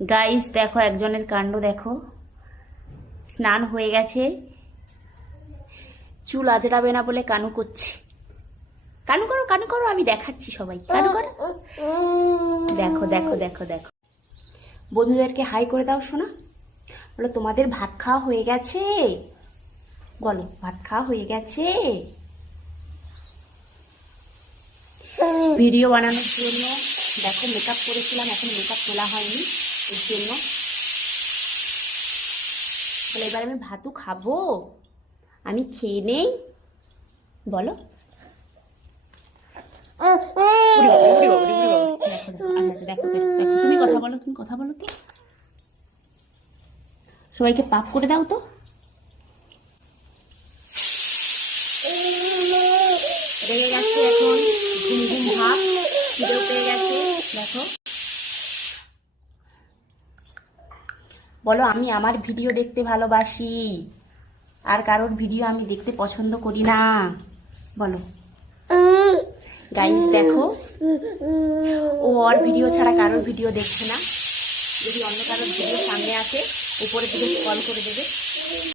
Guys দেখো একজনের কাণ্ড দেখো, স্নান হয়ে গেছে, চুল আজড়াবে না বলে কানু করছে। কানু করো কানু করো, আমি দেখাচ্ছি সবাই, কানু করো। দেখো দেখো দেখো দেখো, বন্ধুদেরকে হাই করে দাও শোনা, বলো তোমাদের ভাত খাওয়া হয়ে গেছে, বলো ভাত খাওয়া হয়ে গেছে। ভিডিও বানানোর জন্য দেখো মেকআপ করেছিলাম, এখন মেকআপ তোলা হয়নি এর জন্য। বলে এবার আমি ভাতও খাবো, আমি খেয়ে নেই, বলো। দেখো দেখো দেখো, তুমি কথা বলো, তুমি কথা বলো তো, সবাইকে পাপ করে দাও তো। রেগে যাচ্ছে এখন, ঘুম ঘুম ভাব, খিদেও পেয়ে গেছে। দেখো বলো আমি আমার ভিডিও দেখতে ভালোবাসি, আর কারোর ভিডিও আমি দেখতে পছন্দ করি না, বলো। গাইস দেখো, ও ওর ভিডিও ছাড়া কারোর ভিডিও দেখছে না, যদি অন্য কারোর ভিডিও সামনে আসে উপরের দিকে স্ক্রল করে দেবে।